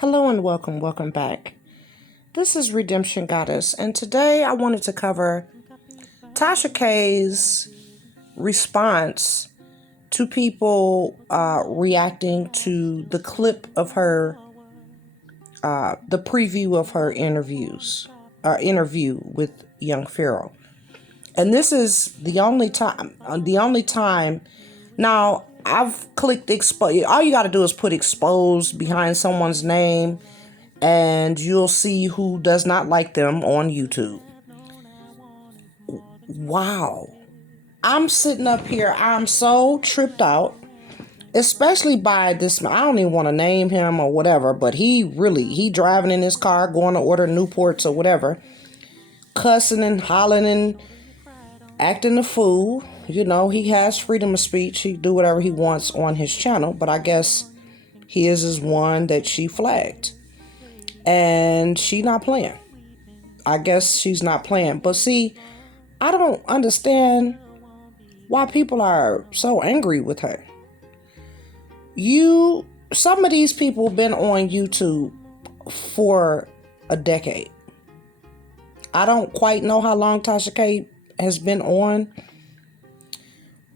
Hello and welcome back. This is Redemption Goddess, and today I wanted to cover Tasha K's response to people reacting to the clip of her, the preview of her interview with young Pharaoh. And this is the only time. Now, I've clicked expose. All you got to do is put exposed behind someone's name, and you'll see who does not like them on YouTube. Wow. I'm sitting up here. I'm so tripped out, especially by this. I don't even want to name him or whatever, but he driving in his car, going to order Newports or whatever, cussing and hollering and acting a fool. You know, he has freedom of speech. He do whatever he wants on his channel, but I guess his is one that she flagged. And she not playing. I guess she's not playing. But see, I don't understand why people are so angry with her. Some of these people been on YouTube for a decade. I don't quite know how long Tasha K has been on.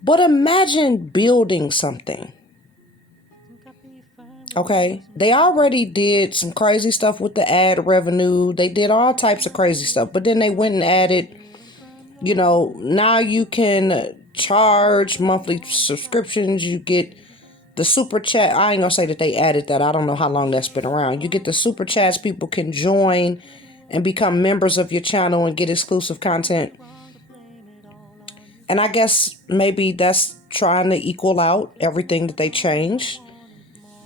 But imagine building something. Okay, they already did some crazy stuff with the ad revenue. They did all types of crazy stuff. But then they went and added, now you can charge monthly subscriptions. You get the super chat. I ain't gonna say that they added that. I don't know how long that's been around. You get the super chats. People can join and become members of your channel and get exclusive content. And I guess maybe that's trying to equal out everything that they changed.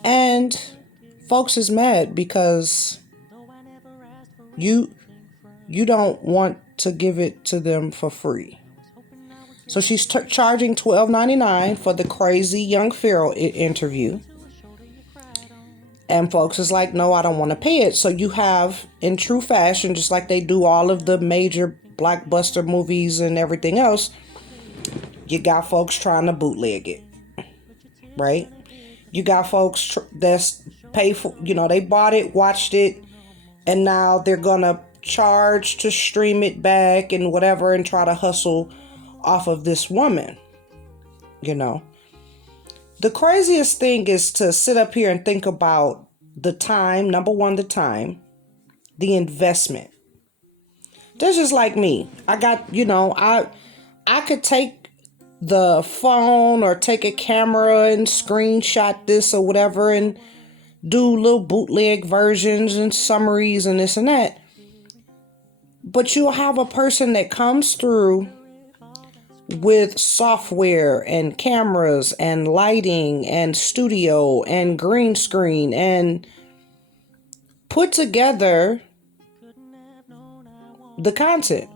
And folks is mad because you don't want to give it to them for free. So she's charging $12.99 for the crazy young Pharaoh interview. And folks is like, no, I don't want to pay it. So you have, in true fashion, just like they do all of the major blockbuster movies and everything else, you got folks trying to bootleg it, right? You got folks that's pay for, they bought it, watched it, and now they're going to charge to stream it back and whatever and try to hustle off of this woman, The craziest thing is to sit up here and think about the time, number one, the time, the investment. That's just like me. I got, I could take the phone or take a camera and screenshot this or whatever and do little bootleg versions and summaries and this and that. But you'll have a person that comes through with software and cameras and lighting and studio and green screen and put together the content.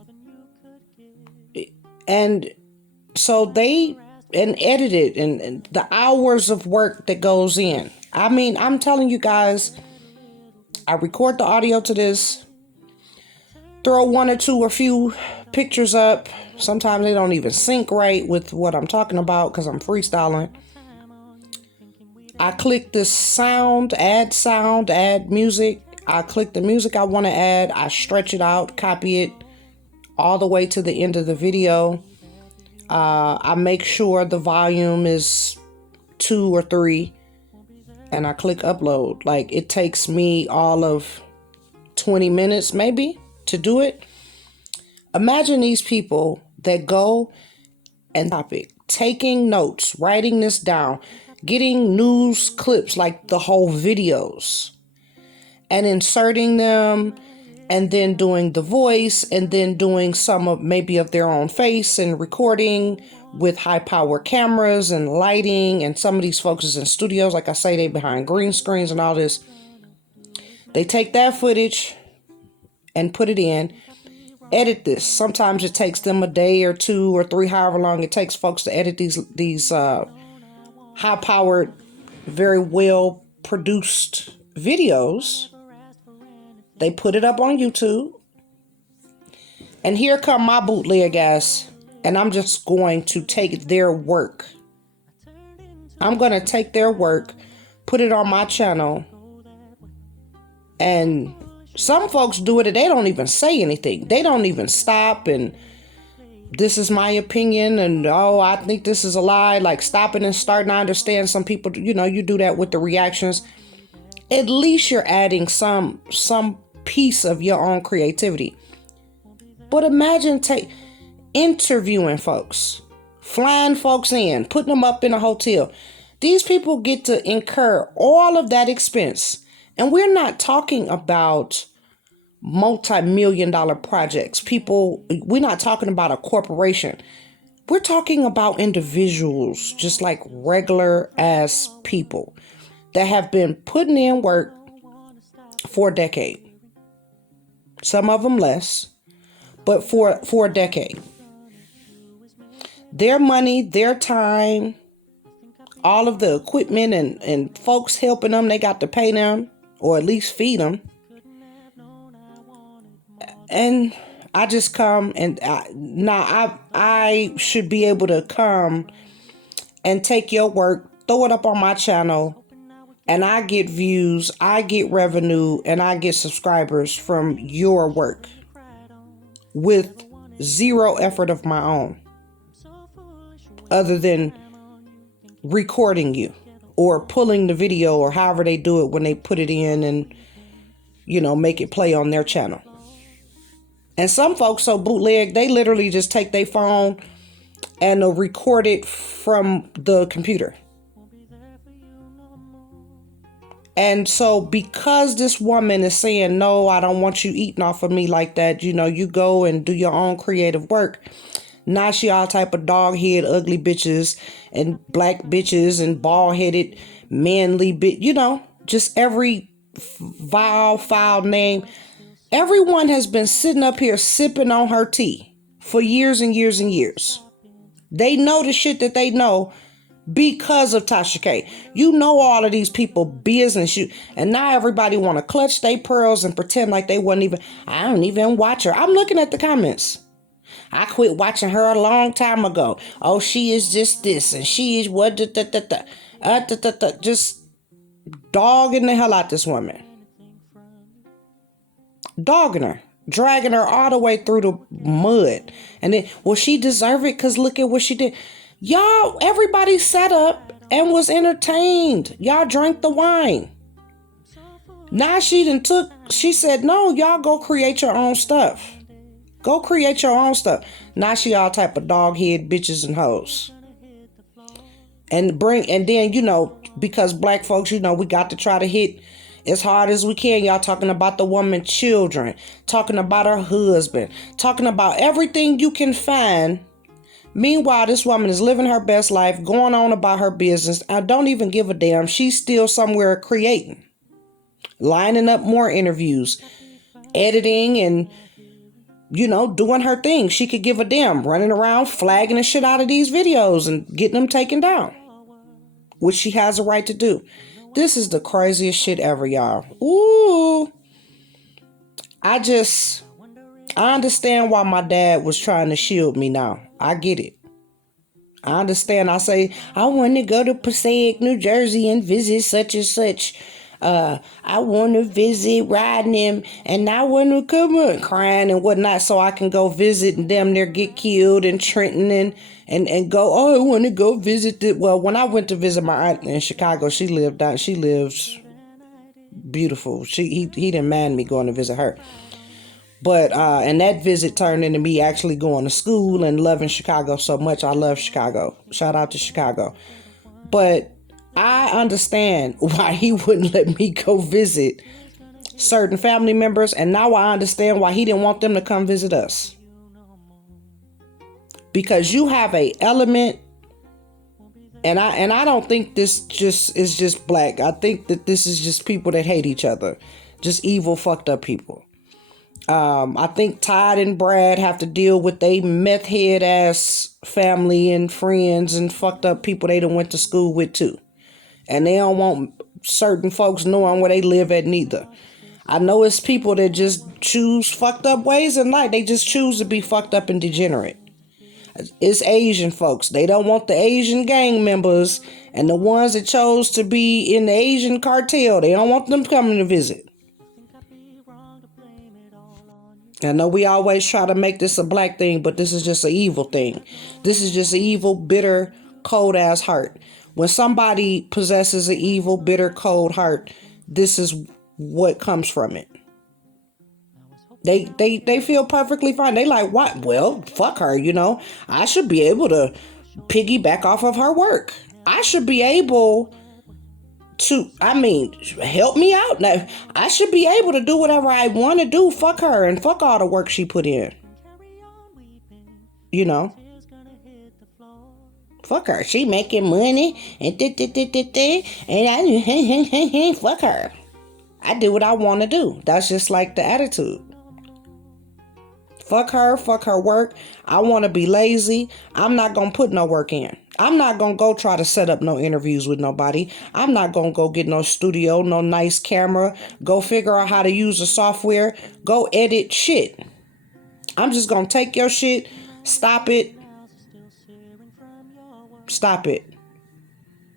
And so they edit it and the hours of work that goes in. I mean, I'm telling you guys, I record the audio to this, throw one or two or few pictures up. Sometimes they don't even sync right with what I'm talking about because I'm freestyling. I click this sound, add music. I click the music I want to add. I stretch it out, copy it all the way to the end of the video. I make sure the volume is 2 or 3 and I click upload. Like, it takes me all of 20 minutes maybe to do it. Imagine these people that go and taking notes, writing this down, getting news clips like the whole videos and inserting them, and then doing the voice, and then doing some of maybe of their own face and recording with high power cameras and lighting. And some of these folks is in studios. Like I say, they behind green screens and all this. They take that footage and put it in, edit this. Sometimes it takes them a day or 2 or 3, however long it takes folks to edit these high powered, very well produced videos. They put it up on YouTube. And here come my bootleg guys. And I'm just going to take their work. I'm going to take their work, put it on my channel, And some folks do it and they don't even say anything. They don't even stop and this is my opinion and oh, I think this is a lie. Like stopping and starting. I understand some people, you do that with the reactions. At least you're adding some piece of your own creativity. But imagine interviewing folks, flying folks in, putting them up in a hotel. These people get to incur all of that expense. And we're not talking about multi-million-dollar projects. We're not talking about a corporation. We're talking about individuals, just like regular ass people that have been putting in work for a decade. Some of them less, but for a decade. Their money, their time, all of the equipment and folks helping them, they got to pay them or at least feed them. And I just come and I should be able to come and take your work, throw it up on my channel, and I get views, I get revenue, and I get subscribers from your work with zero effort of my own other than recording you or pulling the video or however they do it when they put it in and, make it play on their channel. And some folks, so bootleg, they literally just take their phone and they'll record it from the computer. And so because this woman is saying, no, I don't want you eating off of me like that, you go and do your own creative work. Now she all type of dog head, ugly bitches and black bitches and bald headed, manly just every vile, foul name. Everyone has been sitting up here sipping on her tea for years and years and years. They know the shit that they know because of Tasha K. You know all of these people business, and now everybody want to clutch their pearls and pretend like they wasn't even. I don't even watch her. I'm looking at the comments. I quit watching her a long time ago. Oh, she is just this and she is what just dogging the hell out this woman. Dogging her, dragging her all the way through the mud. And then, well, she deserved it because look at what she did. Y'all, everybody sat up and was entertained. Y'all drank the wine. Now she said, no, y'all go create your own stuff. Go create your own stuff. Now she all type of dog head bitches and hoes. And then, because black folks, we got to try to hit as hard as we can. Y'all talking about the woman, children, talking about her husband, talking about everything you can find. Meanwhile, this woman is living her best life, going on about her business. I don't even give a damn. She's still somewhere creating, lining up more interviews, editing and, doing her thing. She could give a damn, running around, flagging the shit out of these videos and getting them taken down, which she has a right to do. This is the craziest shit ever, y'all. Ooh. I understand why my dad was trying to shield me now. I get it. I understand. I say, I want to go to Passaic, New Jersey and visit such and such. I want to visit riding him and I want to come on crying and whatnot so I can go visit and damn near get killed in Trenton and go, oh, I want to go visit it. Well, when I went to visit my aunt in Chicago, she lives beautiful. He didn't mind me going to visit her. But, and that visit turned into me actually going to school and loving Chicago so much. I love Chicago. Shout out to Chicago. But I understand why he wouldn't let me go visit certain family members. And now I understand why he didn't want them to come visit us. Because you have a element, and I don't think this is just black. I think that this is just people that hate each other. Just evil, fucked up people. I think Todd and Brad have to deal with they meth head ass family and friends and fucked up people they done went to school with too. And they don't want certain folks knowing where they live at neither. I know it's people that just choose fucked up ways in life. They just choose to be fucked up and degenerate. It's Asian folks. They don't want the Asian gang members and the ones that chose to be in the Asian cartel. They don't want them coming to visit. I know we always try to make this a black thing, but this is just an evil thing. This is just an evil, bitter, cold ass heart. When somebody possesses an evil, bitter, cold heart, this is what comes from it. They feel perfectly fine. They like, what? Well, fuck her, you know. I should be able to piggyback off of her work. I should be able to, help me out. Now, I should be able to do whatever I want to do. Fuck her and fuck all the work she put in. You know? Fuck her. She making money and I fuck her. I do what I want to do. That's just like the attitude. Fuck her work. I want to be lazy. I'm not going to put no work in. I'm not going to go try to set up no interviews with nobody. I'm not going to go get no studio, no nice camera, go figure out how to use the software, go edit shit. I'm just going to take your shit, stop it.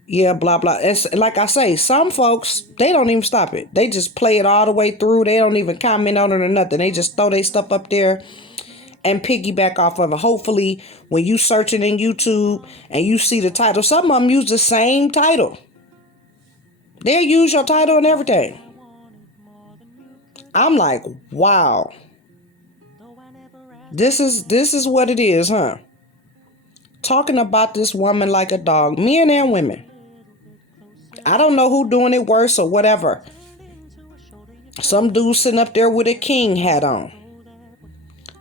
Yeah, blah, blah. It's like I say, some folks, they don't even stop it. They just play it all the way through. They don't even comment on it or nothing. They just throw their stuff up there and piggyback off of it. Hopefully, when you searching in YouTube and you see the title, some of them use the same title. They'll use your title and everything. I'm like, wow. This is what it is, huh? Talking about this woman like a dog, men and women. I don't know who doing it worse or whatever. Some dude sitting up there with a king hat on.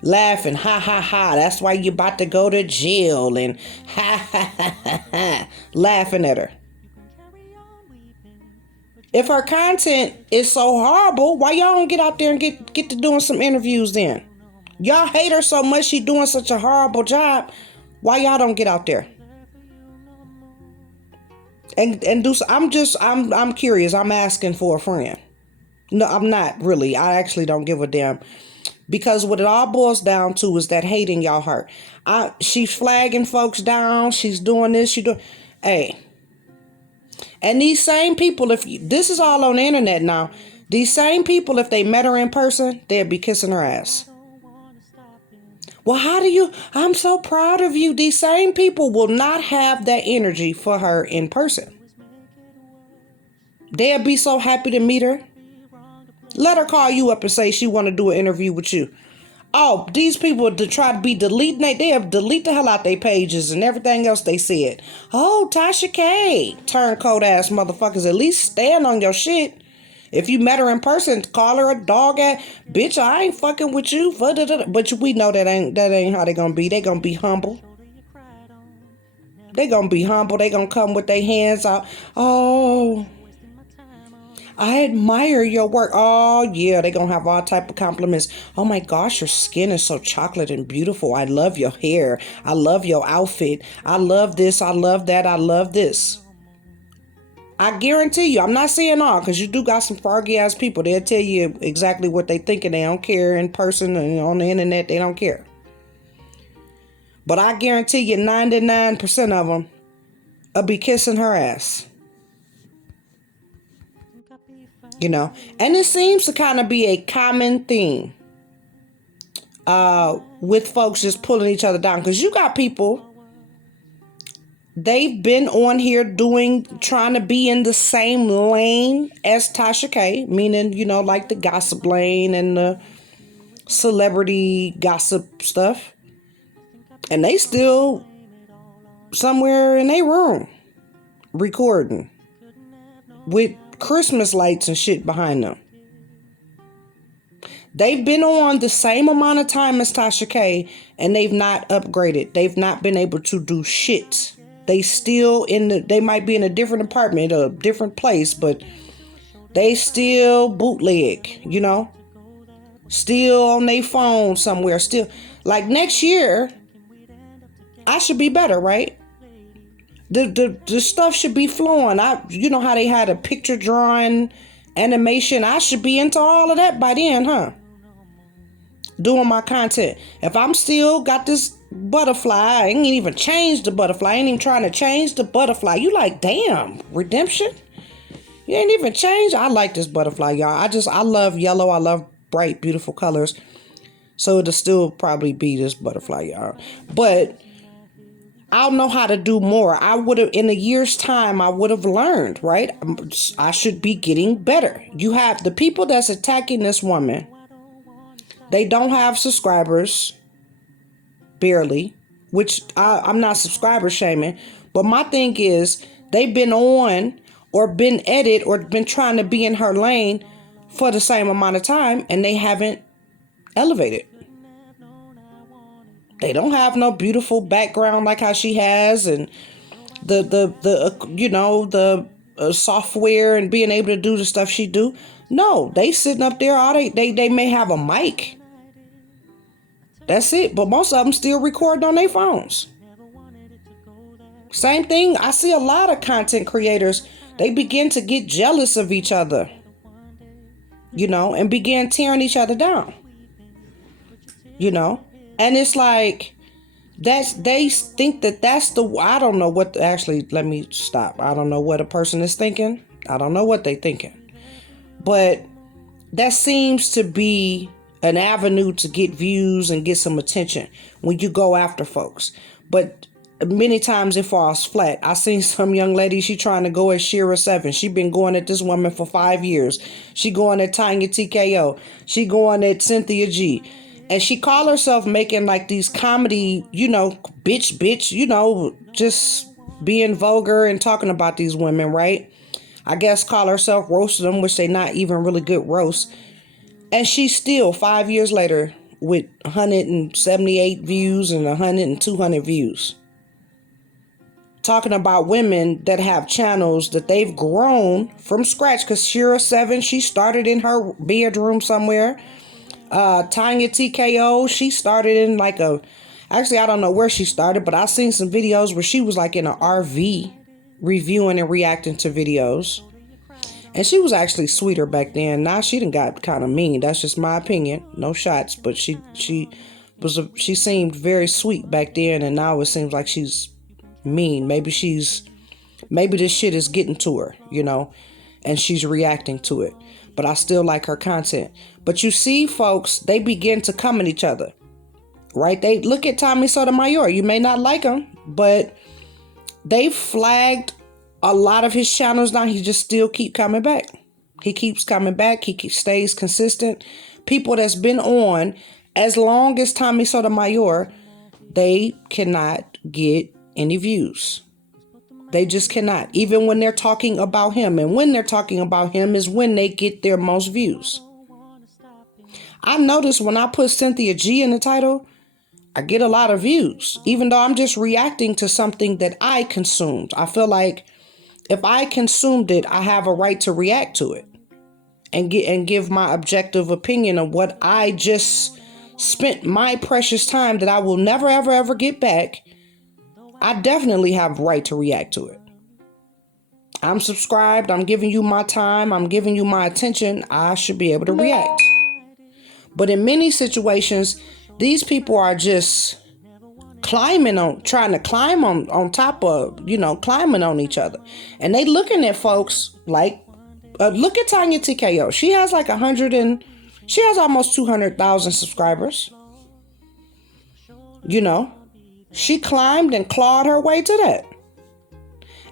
Laughing, ha ha ha, that's why you about to go to jail, and ha ha ha ha ha, laughing at her. If her content is so horrible, why y'all don't get out there and get to doing some interviews then? Y'all hate her so much, she doing such a horrible job. Why y'all don't get out there? And do so. I'm curious. I'm asking for a friend. No, I'm not really. I actually don't give a damn. Because what it all boils down to is that hate in y'all heart. She's flagging folks down. She's doing this. Hey. And these same people, this is all on the internet now. These same people, if they met her in person, they'd be kissing her ass. Well, I'm so proud of you. These same people will not have that energy for her in person. They'll be so happy to meet her. Let her call you up and say she want to do an interview with you. Oh, these people to try to be deleting, they'll delete the hell out their pages and everything else they said. Oh, Tasha K. Turncoat ass motherfuckers. At least stand on your shit. If you met her in person, call her a dog at, bitch, I ain't fucking with you. But we know that ain't how they gonna be. They gonna be humble. They gonna be humble. They gonna come with their hands out. Oh, I admire your work. Oh, yeah, they gonna have all type of compliments. Oh my gosh, your skin is so chocolate and beautiful. I love your hair. I love your outfit. I love this. I love that. I love this. I guarantee you, I'm not saying all, because you do got some froggy ass people. They'll tell you exactly what they think and they don't care in person and on the internet. They don't care. But I guarantee you 99% of them will be kissing her ass. You know, and it seems to kind of be a common theme with folks just pulling each other down. Because you got people, they've been on here trying to be in the same lane as Tasha K, meaning, you know, like the gossip lane and the celebrity gossip stuff. And they still somewhere in their room recording with Christmas lights and shit behind them. They've been on the same amount of time as Tasha K, and they've not upgraded. They've not been able to do shit. They still they might be in a different apartment, a different place, but they still bootleg, you know, still on their phone somewhere, still. Like next year, I should be better, right? The stuff should be flowing. You know how they had a picture drawing animation. I should be into all of that by then, huh? Doing my content. If I'm still got this butterfly, I ain't even changed the butterfly. I ain't even trying to change the butterfly. You like, damn, redemption? You ain't even changed? I like this butterfly, y'all. I love yellow. I love bright, beautiful colors. So it'll still probably be this butterfly yard. But I'll know how to do more. I would have, in a year's time, I would have learned, right? I should be getting better. You have the people that's attacking this woman. They don't have subscribers, barely, which I'm not subscriber shaming. But my thing is, they've been on or been edited or been trying to be in her lane for the same amount of time, and they haven't elevated. They don't have no beautiful background like how she has, and the software and being able to do the stuff she do. No, they sitting up there all they may have a mic. That's it. But most of them still record on their phones. Same thing. I see a lot of content creators. They begin to get jealous of each other, and begin tearing each other down, and it's like, they think that's I don't know what, actually, let me stop. I don't know what a person is thinking. I don't know what they thinking. But that seems to be an avenue to get views and get some attention when you go after folks. But many times it falls flat. I seen some young lady, she trying to go at Shira 7. She been going at this woman for 5 years. She going at Tanya TKO. She going at Cynthia G. And she call herself making like these comedy, bitch, just being vulgar and talking about these women, right? I guess call herself roasting them, which they not even really good roast. And she's still 5 years later with 178 views and 100 and 200 views. Talking about women that have channels that they've grown from scratch. Because Shira 7, she started in her bedroom somewhere. Tanya TKO, she started in actually, I don't know where she started, but I seen some videos where she was like in an RV reviewing and reacting to videos. And she was actually sweeter back then. Now she done got kind of mean. That's just my opinion. No shots, but she seemed very sweet back then, and now it seems like she's mean. Maybe this shit is getting to her, and she's reacting to it. But I still like her content. But you see, folks, they begin to come at each other, right? They look at Tommy Sotomayor. You may not like him, but they flagged a lot of his channels now. He just still keep coming back. He keeps coming back. He stays consistent. People that's been on as long as Tommy Sotomayor, they cannot get any views. They just cannot, even when they're talking about him. And when they're talking about him is when they get their most views. I noticed when I put Cynthia G in the title, I get a lot of views, even though I'm just reacting to something that I consumed. I feel like if I consumed it, I have a right to react to it and give my objective opinion of what I just spent my precious time that I will never, ever, ever get back. I definitely have a right to react to it. I'm subscribed. I'm giving you my time. I'm giving you my attention. I should be able to react. But in many situations, these people are just trying to climb on top of, climbing on each other. And they looking at folks like, look at Tanya TKO. She has like she has almost 200,000 subscribers. She climbed and clawed her way to that.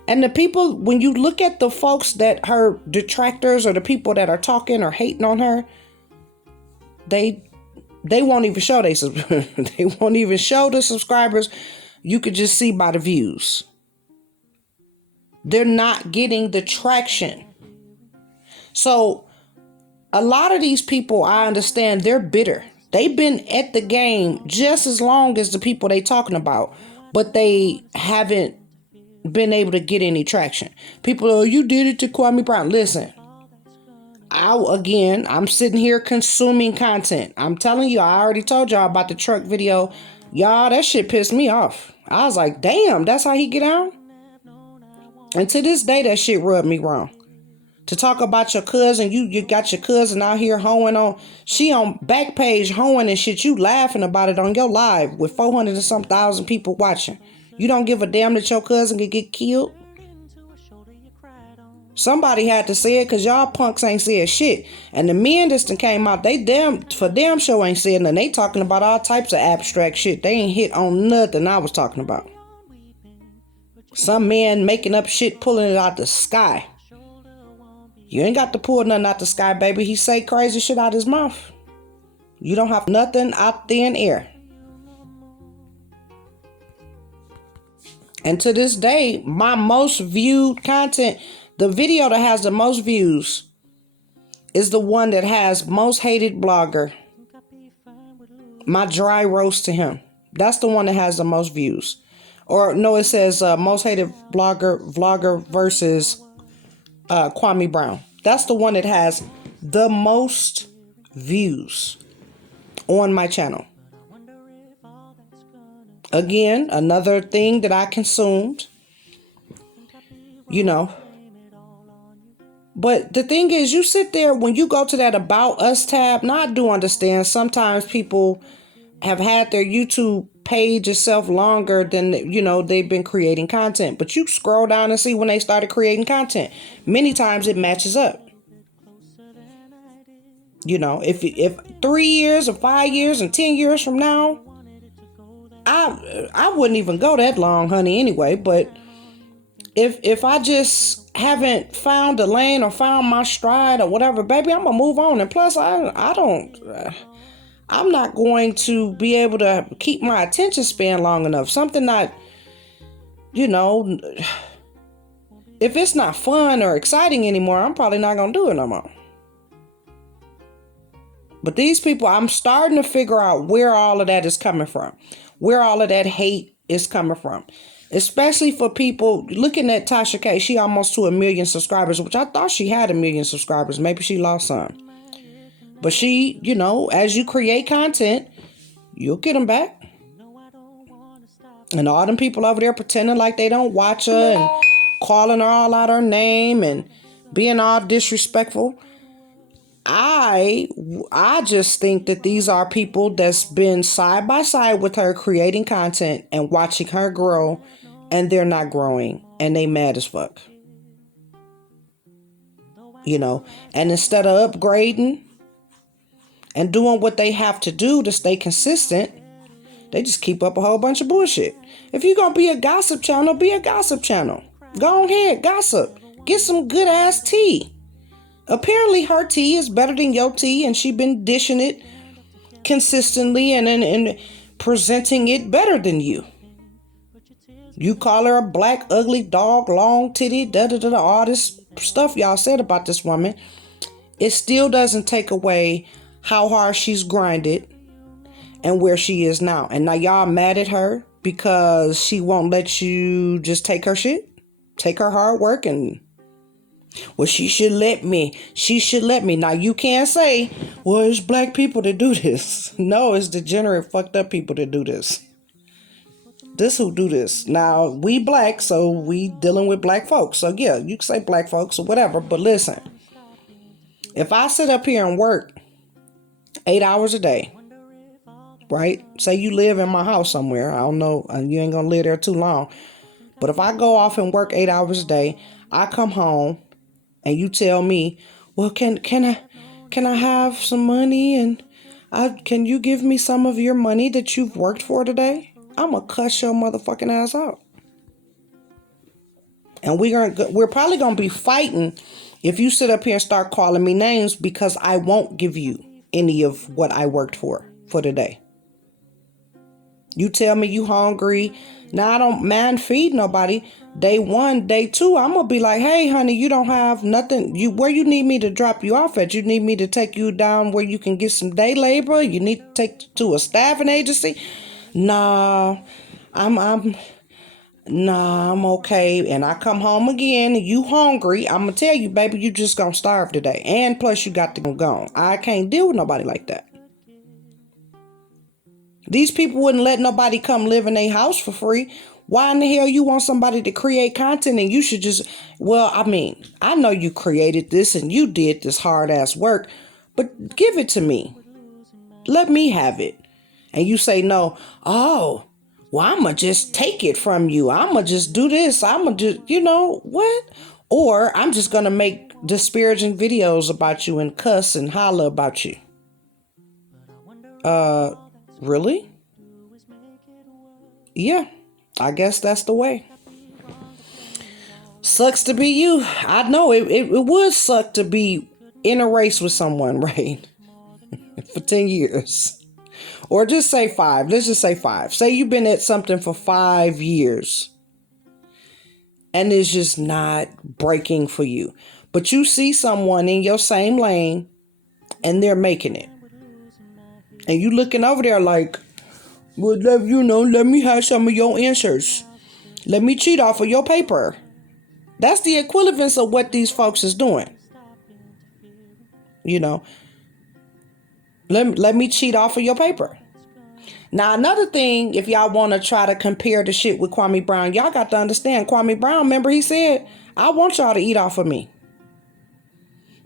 And the people, when you look at the folks that her detractors or the people that are talking or hating on her, they won't even show they won't even show the subscribers. You could just see by the views. They're not getting the traction. So a lot of these people, I understand, they're bitter. They've been at the game just as long as the people they talking about, but they haven't been able to get any traction. People, oh, you did it to Kwame Brown. Listen, I'm sitting here consuming content. I'm telling you, I already told y'all about the truck video. Y'all, that shit pissed me off. I was like, damn, that's how he get out? And to this day, that shit rubbed me wrong. To talk about your cousin, you got your cousin out here hoeing on, she on Backpage hoeing and shit, you laughing about it on your live with 400 and some thousand people watching. You don't give a damn that your cousin could get killed? Somebody had to say it because y'all punks ain't said shit. And the men that done came out, they for damn sure ain't said nothing. They talking about all types of abstract shit. They ain't hit on nothing I was talking about. Some men making up shit, pulling it out the sky. You ain't got to pull nothing out the sky, baby. He say crazy shit out his mouth. You don't have nothing out thin air. And to this day, my most viewed content, the video that has the most views, is the one that has most hated blogger. My dry roast to him. That's the one that has the most views. Or no, it says most hated vlogger versus Kwame Brown. That's the one that has the most views on my channel. Again, another thing that I consumed, you know. But the thing is, you sit there, when you go to that About Us tab, now I do understand sometimes people have had their YouTube page itself longer than, you know, they've been creating content. But you scroll down and see when they started creating content. Many times it matches up. You know, if 3 years or 5 years and 10 years from now, I wouldn't even go that long, honey, anyway. But if I just haven't found a lane or found my stride or whatever, baby, I'm gonna move on. And plus, I'm not going to be able to keep my attention span long enough. Something not, you know, if it's not fun or exciting anymore, I'm probably not gonna do it no more. But these people, I'm starting to figure out where all of that is coming from, where all of that hate is coming from. Especially for people looking at Tasha K. She almost to 1 million subscribers, which I thought she had 1 million subscribers. Maybe she lost some. But she, you know, as you create content, you'll get them back. And all them people over there pretending like they don't watch her and calling her all out her name and being all disrespectful. I just think that these are people that's been side by side with her creating content and watching her grow, and they're not growing and they mad as fuck. You know, and instead of upgrading and doing what they have to do to stay consistent, they just keep up a whole bunch of bullshit. If you're going to be a gossip channel, be a gossip channel. Go ahead, gossip. Get some good ass tea. Apparently her tea is better than your tea, and she been dishing it consistently and presenting it better than you. You call her a black, ugly dog, long titty, all this stuff y'all said about this woman. It still doesn't take away how hard she's grinded and where she is now. And now y'all mad at her because she won't let you just take her shit, take her hard work, and well, she should let me. She should let me. Now, you can't say, well, it's black people that do this. No, it's degenerate, fucked up people that do this. This who do this. Now, we black, so we dealing with black folks. So, yeah, you can say black folks or whatever. But listen, if I sit up here and work 8 hours a day, right? Say you live in my house somewhere. I don't know. You ain't going to live there too long. But if I go off and work 8 hours a day, I come home, and you tell me, well, can I have some money, and can you give me some of your money that you've worked for today? I'm gonna cuss your motherfucking ass out. And we're probably gonna be fighting if you sit up here and start calling me names, because I won't give you any of what I worked for today. You tell me you hungry. Now, I don't mind feed nobody. Day 1, day 2, I'm going to be like, hey, honey, you don't have nothing. Where you need me to drop you off at? You need me to take you down where you can get some day labor? You need to take to a staffing agency? Nah, I'm okay. And I come home again and you hungry. I'm going to tell you, baby, you just going to starve today. And plus you got to go. I can't deal with nobody like that. These people wouldn't let nobody come live in their house for free. Why in the hell you want somebody to create content and you should just, well, I mean, I know you created this and you did this hard ass work, but give it to me. Let me have it. And you say no. Oh, well, I'm going to just take it from you. I'm going to just do this. I'm going to just, you know what? Or I'm just going to make disparaging videos about you and cuss and holler about you. Really? Yeah, I guess that's the way. Sucks to be you. I know it would suck to be in a race with someone, right? For 10 years. Or just say 5. Let's just say 5. Say you've been at something for 5 years. And it's just not breaking for you. But you see someone in your same lane and they're making it. And you looking over there like, well, let me have some of your answers. Let me cheat off of your paper. That's the equivalence of what these folks is doing. Let me cheat off of your paper. Now, another thing, if y'all want to try to compare the shit with Kwame Brown, y'all got to understand, Kwame Brown, remember he said, I want y'all to eat off of me.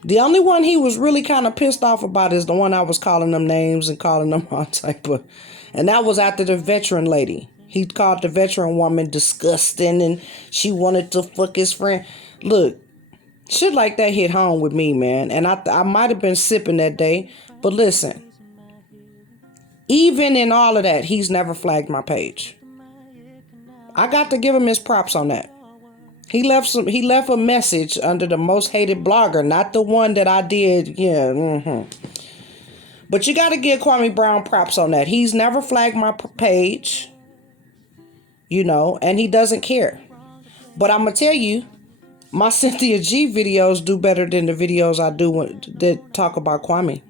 The only one he was really kind of pissed off about is the one I was calling them names and calling them all type of, and that was after the veteran lady. He called the veteran woman disgusting and she wanted to fuck his friend. Look, shit like that hit home with me, man. And I might have been sipping that day, but listen. Even in all of that, he's never flagged my page. I got to give him his props on that. He left a message under the most hated blogger, not the one that I did. Yeah. But you got to give Kwame Brown props on that. He's never flagged my page, and he doesn't care. But I'm going to tell you, my Cynthia G videos do better than the videos I do that talk about Kwame.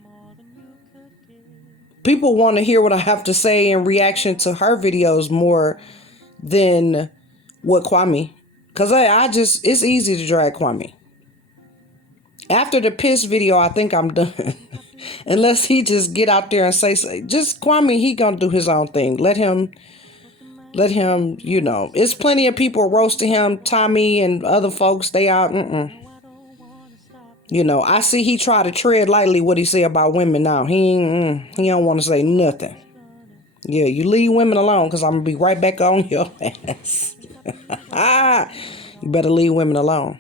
People want to hear what I have to say in reaction to her videos more than what Kwame. Because it's easy to drag Kwame. After the piss video, I think I'm done. Unless he just get out there and say, just Kwame, he gonna do his own thing. Let him, it's plenty of people roasting him. Tommy and other folks, they out. I see he try to tread lightly what he say about women now. He don't want to say nothing. Yeah, you leave women alone because I'm going to be right back on your ass. You better leave women alone.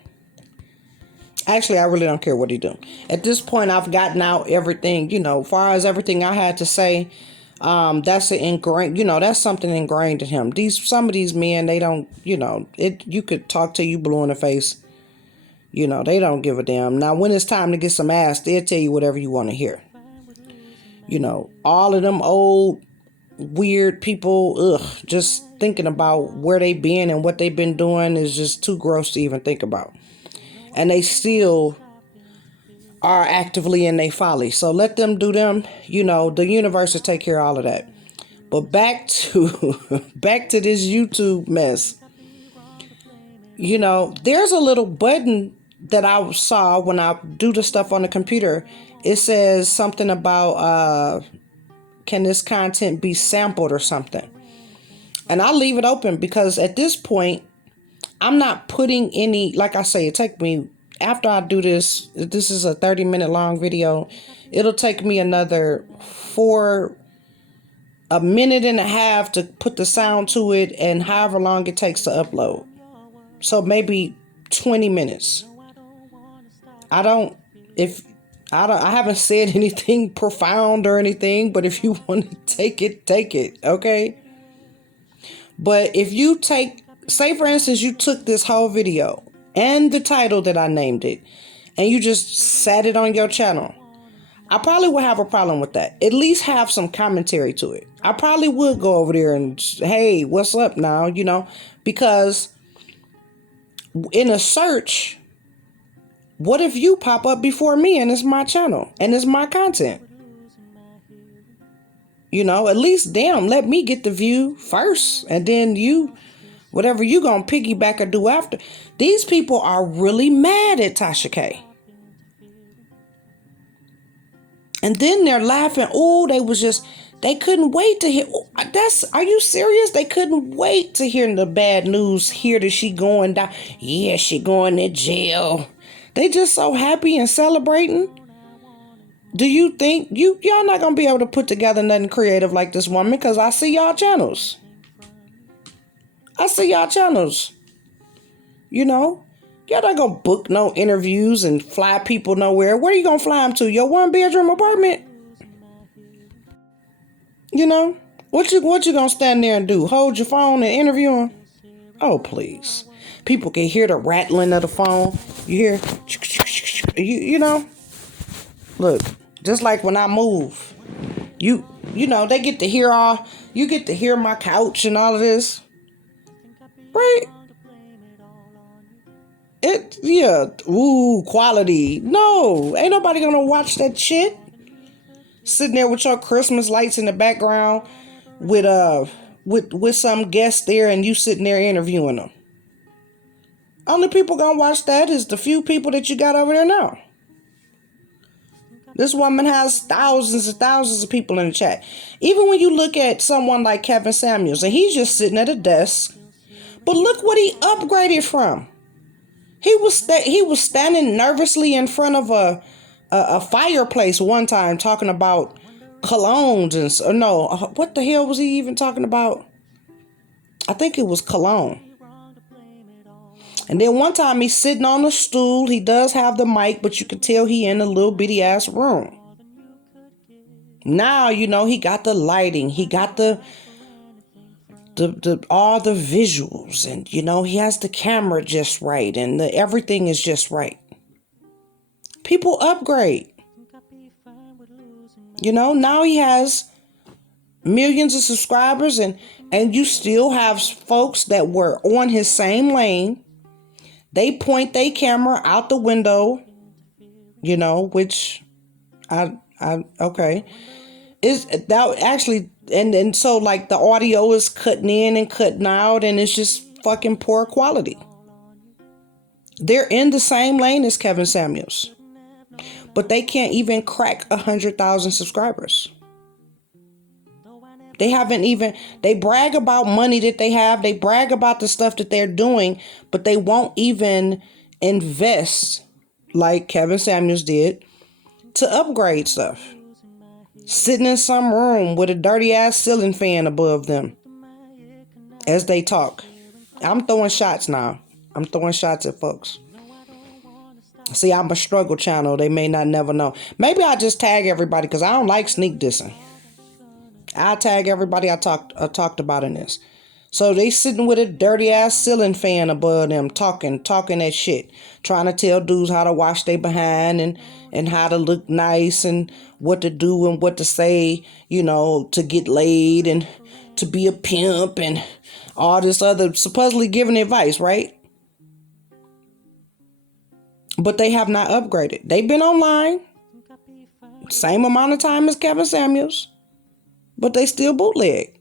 Actually, I really don't care what he do. At this point, I've gotten out everything, as far as everything I had to say. That's that's something ingrained in him. Some of these men, they don't, you could talk till you blue in the face. They don't give a damn. Now, when it's time to get some ass, they'll tell you whatever you want to hear. All of them old, weird people, just thinking about where they been and what they've been doing is just too gross to even think about. And they still are actively in their folly. So let them do them. The universe will take care of all of that. But back to this YouTube mess. There's a little button that I saw when I do the stuff on the computer. It says something about, can this content be sampled or something? And I'll leave it open because at this point, I'm not putting any, like I say, it take me, after I do this is a 30-minute long video. It'll take me another a minute and a half to put the sound to it and however long it takes to upload. So maybe 20 minutes. I haven't said anything profound or anything, but if you want to take it, okay? But if you say for instance, you took this whole video and the title that I named it, and you just sat it on your channel, I probably would have a problem with that. At least have some commentary to it. I probably would go over there and, hey, what's up now? Because in a search, what if you pop up before me and it's my channel and it's my content? At least, let me get the view first and then whatever you gonna piggyback or do after. These people are really mad at Tasha K. And then they're laughing. Oh, they couldn't wait to hear. Are you serious? They couldn't wait to hear the bad news, hear that she going down. Yeah, she going to jail. They just so happy and celebrating. Do you think y'all not going to be able to put together nothing creative like this woman? Because I see y'all channels. You're not gonna book no interviews and fly people nowhere. Where are you gonna fly them to? Your 1-bedroom apartment? You know? What you gonna stand there and do? Hold your phone and interview them? Oh, please. People can hear the rattling of the phone. You hear? You know? Look, just like when I move. You know, they get to hear you get to hear my couch and all of this. Right? Quality. No, ain't nobody gonna watch that shit. Sitting there with your Christmas lights in the background with some guests there and you sitting there interviewing them. Only people gonna watch that is the few people that you got over there now. This woman has thousands and thousands of people in the chat. Even when you look at someone like Kevin Samuels, and he's just sitting at a desk, but look what he upgraded from. He was standing nervously in front of a fireplace one time talking about colognes what the hell was he even talking about? I think it was cologne. And then one time he's sitting on a stool. He does have the mic, but you can tell he in a little bitty ass room. Now, you know, he got the lighting. He got the all the visuals, and you know, he has the camera just right, and everything is just right. People upgrade. You know, now he has millions of subscribers, and you still have folks that were on his same lane. They point their camera out the window, you know, which okay. Is that actually, and so like the audio is cutting in and cutting out, and it's just fucking poor quality. They're in the same lane as Kevin Samuels, but they can't even crack 100,000 subscribers. They brag about money that they have. They brag about the stuff that they're doing, but they won't even invest like Kevin Samuels did to upgrade stuff. Sitting in some room with a dirty ass ceiling fan above them as they talk. I'm throwing shots now. I'm throwing shots at folks. See, I'm a struggle channel. They may not never know. Maybe I'll just tag everybody because I don't like sneak dissing. I'll tag everybody I talked about in this. So they sitting with a dirty ass ceiling fan above them, talking that shit, trying to tell dudes how to wash their behind and how to look nice and what to do and what to say, you know, to get laid and to be a pimp and all this other supposedly giving advice, right? But they have not upgraded. They've been online, same amount of time as Kevin Samuels, but they still bootleg.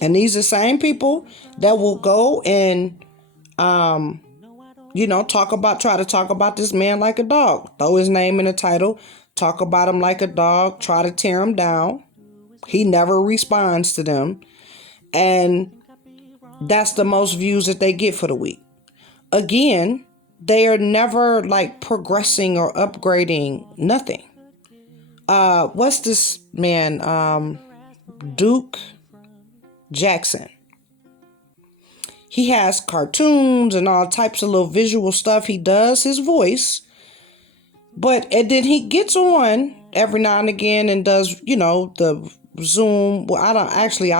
And these are the same people that will go and, you know, try to talk about this man like a dog. Throw his name in the title. Talk about him like a dog. Try to tear him down. He never responds to them. And that's the most views that they get for the week. Again, they are never like progressing or upgrading. Nothing. What's this man? Duke Jackson. He has cartoons and all types of little visual stuff. He does his voice, and then he gets on every now and again and does, you know, the Zoom. Well, I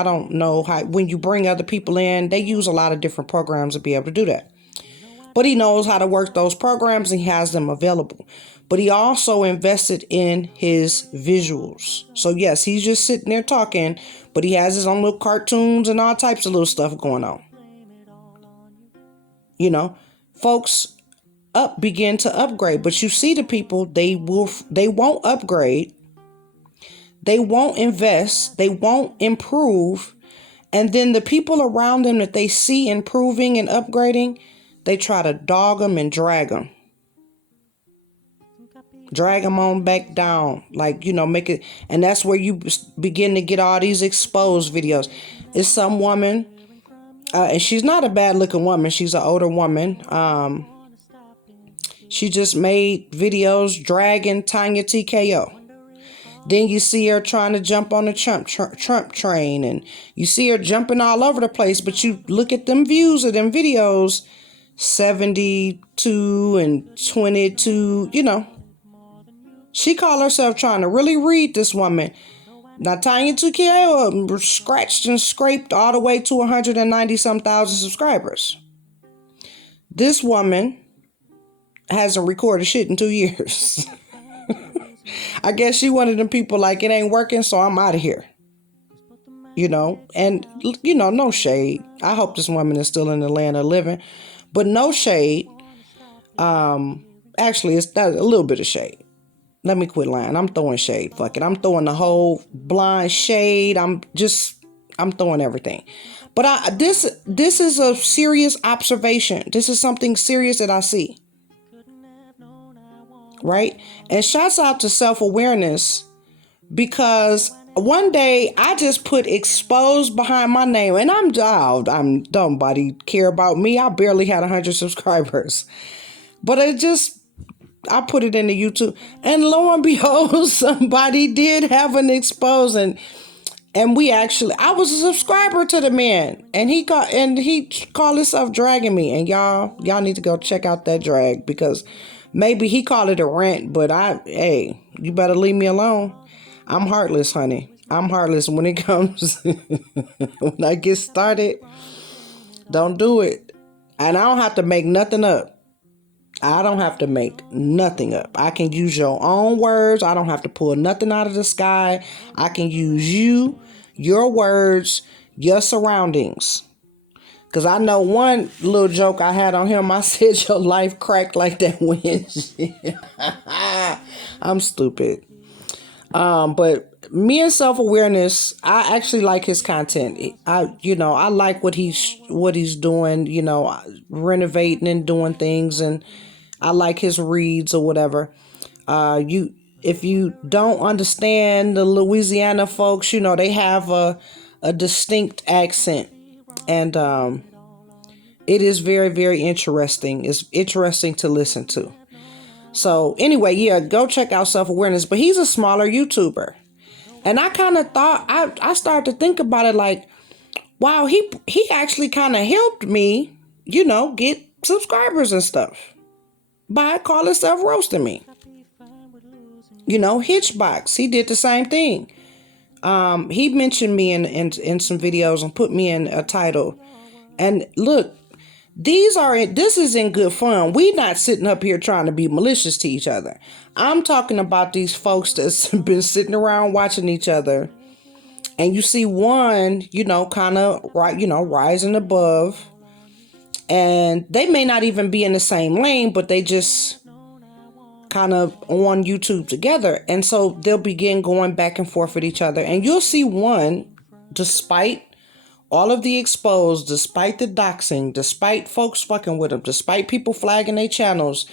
don't know how, when you bring other people in, they use a lot of different programs to be able to do that. But he knows how to work those programs and he has them available. But he also invested in his visuals. So yes, he's just sitting there talking, but he has his own little cartoons and all types of little stuff going on. You know, folks begin to upgrade, but you see the people, they won't upgrade. They won't invest. They won't improve. And then the people around them that they see improving and upgrading, they try to dog them and drag them. Drag them on back down. Like, you know, make it. And that's where you begin to get all these exposed videos. It's some woman. And she's not a bad looking woman. She's an older woman. She just made videos dragging Tanya TKO. Then you see her trying to jump on the Trump train. And you see her jumping all over the place. But you look at them views of them videos. 72 and 22, She called herself trying to really read this woman. Now, Tanya 2K scratched and scraped all the way to 190 some thousand subscribers. This woman hasn't recorded shit in 2 years. I guess she one of them people like, it ain't working, so I'm out of here. And, no shade. I hope this woman is still in the land of living, but no shade. Actually, it's a little bit of shade. Let me quit lying. I'm throwing shade. Fuck it. I'm throwing the whole blind shade. I'm throwing everything. But this is a serious observation. This is something serious that I see. Right? And shouts out to self-awareness, because one day I just put exposed behind my name, and I'm nobody care about me. I barely had 100 subscribers, but I put it into YouTube, and lo and behold, somebody did have an expose, and I was a subscriber to the man, and he called himself dragging me, and y'all need to go check out that drag, because maybe he called it a rant, but you better leave me alone. I'm heartless, honey. I'm heartless when it comes, when I get started, don't do it. And I don't have to make nothing up. I don't have to make nothing up. I can use your own words. I don't have to pull nothing out of the sky. I can use you, your words, your surroundings. Because I know one little joke I had on him. I said, your life cracked like that windshield. I'm stupid. But me and self-awareness, I actually like his content. I like what he's doing, renovating and doing things, and I like his reads or whatever. If you don't understand the Louisiana folks, they have a distinct accent, and it is very, very interesting. It's interesting to listen to. So anyway, yeah, go check out self-awareness. But he's a smaller YouTuber. And I kind of thought, I started to think about it like, wow, he actually kind of helped me, get subscribers and stuff by calling himself roasting me. Hitchbox, he did the same thing. He mentioned me in some videos and put me in a title. And look, this is in good fun. We not sitting up here trying to be malicious to each other. I'm talking about these folks that's been sitting around watching each other, and you see one, kind of rising above, and they may not even be in the same lane, but they just kind of on YouTube together, and so they'll begin going back and forth with each other, and you'll see one, despite all of the exposed, despite the doxing, despite folks fucking with them, despite people flagging their channels,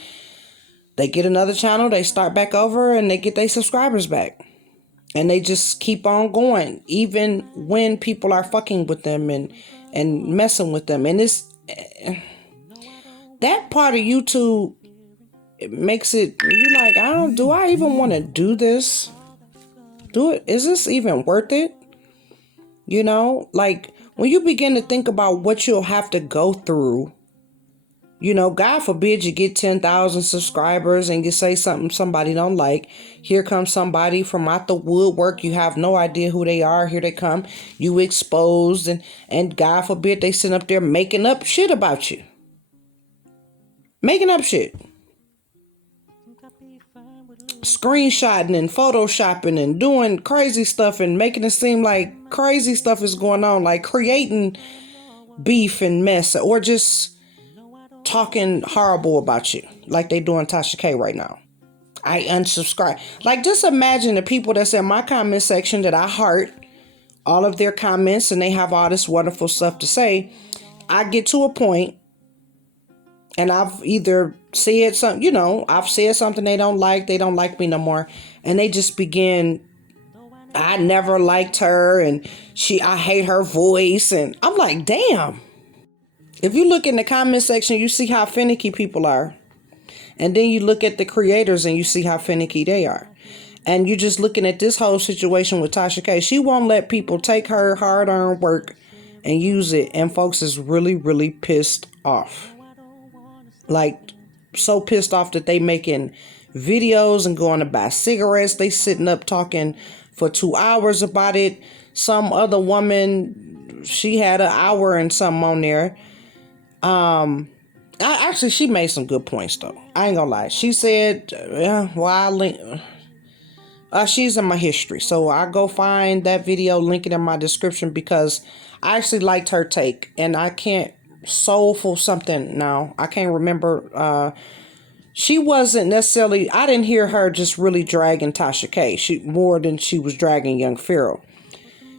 they get another channel, they start back over, and they get their subscribers back. And they just keep on going, even when people are fucking with them and messing with them. And that part of YouTube, it makes it, you're like, do I even want to do this? Is this even worth it? When you begin to think about what you'll have to go through, God forbid you get 10,000 subscribers and you say something somebody don't like. Here comes somebody from out the woodwork. You have no idea who they are. Here they come. You exposed, and God forbid they sit up there making up shit about you. Making up shit. Screenshotting and photoshopping and doing crazy stuff and making it seem like crazy stuff is going on, like creating beef and mess, or just talking horrible about you like they doing Tasha K right now. I unsubscribe. Like, just imagine the people that's in my comment section that I heart all of their comments and they have all this wonderful stuff to say. I get to a point and I've either said something, I've said something they don't like me no more. And they just begin, I never liked her and I hate her voice. And I'm like, damn. If you look in the comment section, you see how finicky people are. And then you look at the creators and you see how finicky they are. And you're just looking at this whole situation with Tasha K. She won't let people take her hard-earned work and use it. And folks is really, really pissed off. Like, so pissed off that they making videos and going to buy cigarettes. They sitting up talking for 2 hours about it. Some other woman, she had an hour and something on there. Actually, she made some good points though. I ain't gonna lie. She said, "Yeah, well, I link." She's in my history, so I go find that video, link it in my description because I actually liked her take, and I can't soulful something now. I can't remember. She wasn't necessarily. I didn't hear her just really dragging Tasha K. She more than she was dragging Young Pharaoh.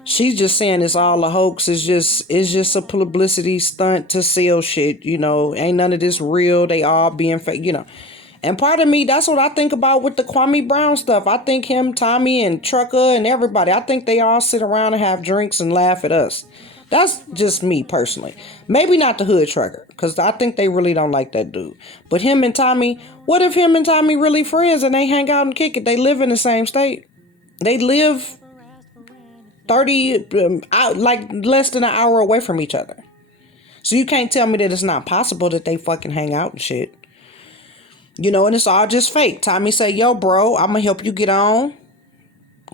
She's just saying it's all a hoax. It's just a publicity stunt to sell shit. Ain't none of this real. They all being fake. And part of me, that's what I think about with the Kwame Brown stuff. I think him, Tommy, and Trucker, and everybody. I think they all sit around and have drinks and laugh at us. That's just me personally. Maybe not the hood trucker, because I think they really don't like that dude. But him and Tommy, what if him and Tommy really friends and they hang out and kick it? They live in the same state. They live 30, out, like less than an hour away from each other. So you can't tell me that it's not possible that they fucking hang out and shit. And it's all just fake. Tommy say, yo, bro, I'm going to help you get on.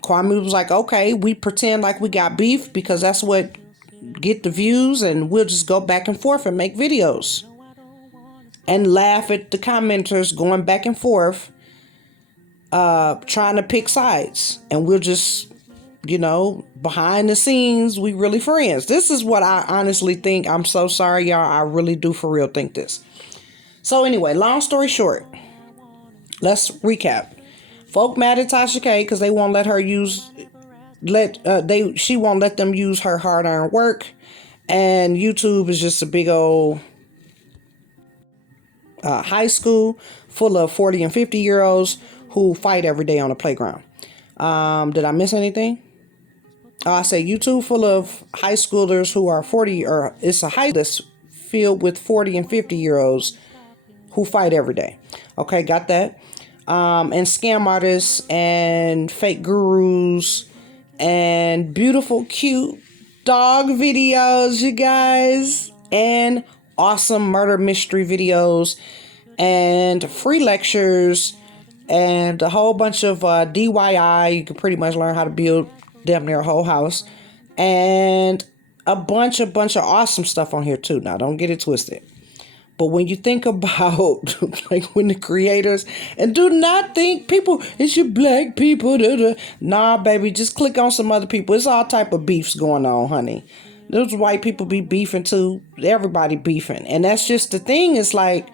Kwame was like, okay, we pretend like we got beef because that's what get the views, and we'll just go back and forth and make videos and laugh at the commenters going back and forth, trying to pick sides. And we'll just, behind the scenes, we really friends. This is what I honestly think. I'm so sorry, y'all. I really do for real think this. So anyway, long story short, let's recap. Folk mad at Tasha K because they won't let her she won't let them use her hard-earned work, and YouTube is just a big old high school full of 40 and 50-year-olds who fight every day on the playground. Did I miss anything? I say YouTube full of high schoolers who are 40, or it's a high list filled with 40 and 50-year-olds who fight every day. Okay, got that. And scam artists and fake gurus and beautiful, cute dog videos, you guys, and awesome murder mystery videos and free lectures and a whole bunch of DIY. You can pretty much learn how to build damn near a whole house, and a bunch of awesome stuff on here too. Now, don't get it twisted. But when you think about, like, when the creators, and do not think people, it's your black people. Nah, baby, just click on some other people. It's all type of beefs going on, honey. Those white people be beefing too. Everybody beefing. And that's just the thing. It's like,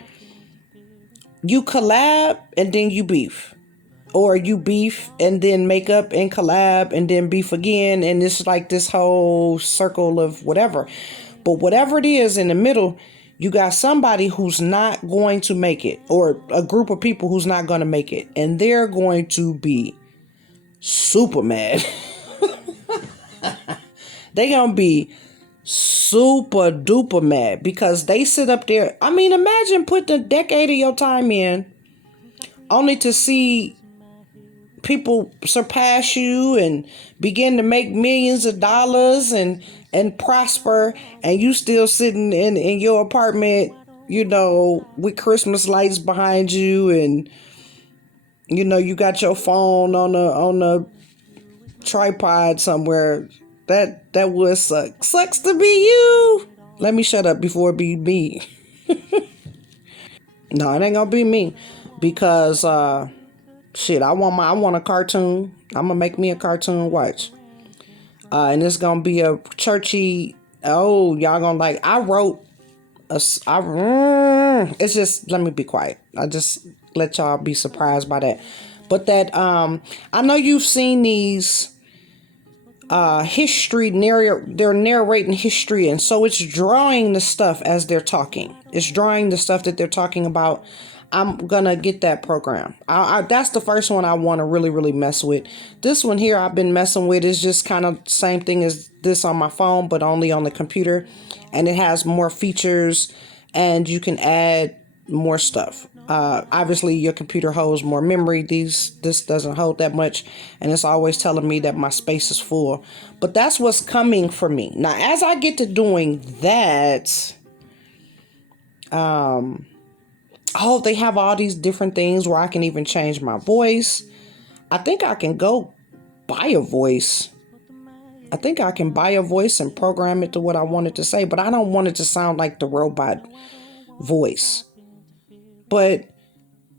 you collab and then you beef. Or you beef and then make up and collab and then beef again. And it's like this whole circle of whatever. But whatever it is in the middle, you got somebody who's not going to make it, or a group of people who's not going to make it. And they're going to be super mad. They're going to be super duper mad because they sit up there. I mean, imagine putting a decade of your time in only to see people surpass you and begin to make millions of dollars and prosper, and you still sitting in your apartment, with Christmas lights behind you, and you got your phone on a tripod somewhere. That would suck. Sucks to be you. Let me shut up before it be me. No, it ain't gonna be me because shit, I want a cartoon. I'm gonna make me a cartoon. Watch. And it's gonna be a Churchy. Oh, y'all gonna like. It's just, let me be quiet. I just let y'all be surprised by that. But that I know you've seen these history they're narrating history, and so it's drawing the stuff as they're talking. It's drawing the stuff that they're talking about. I'm gonna get that program. That's the first one I want to really, really mess with. This one here I've been messing with is just kind of same thing as this on my phone, but only on the computer, and it has more features, and you can add more stuff. Obviously, your computer holds more memory. This doesn't hold that much, and it's always telling me that my space is full. But that's what's coming for me now. As I get to doing that, Oh, they have all these different things where I can even change my voice. I think I can go buy a voice. I think I can buy a voice and program it to what I want it to say, but I don't want it to sound like the robot voice. But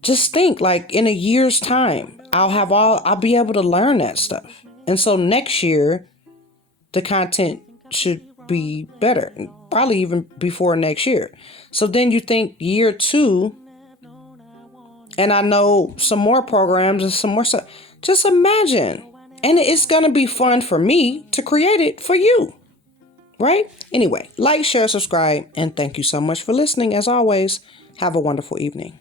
just think, like, in a year's time, I'll be able to learn that stuff. And so next year, the content should be better, probably even before next year. So then you think year 2, and I know some more programs and some more stuff. Just imagine. And it's going to be fun for me to create it for you. Right? Anyway, like, share, subscribe, and thank you so much for listening. As always, have a wonderful evening.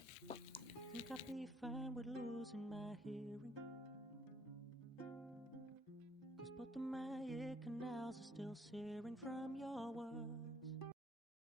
Both of my ear canals are still searing from your words.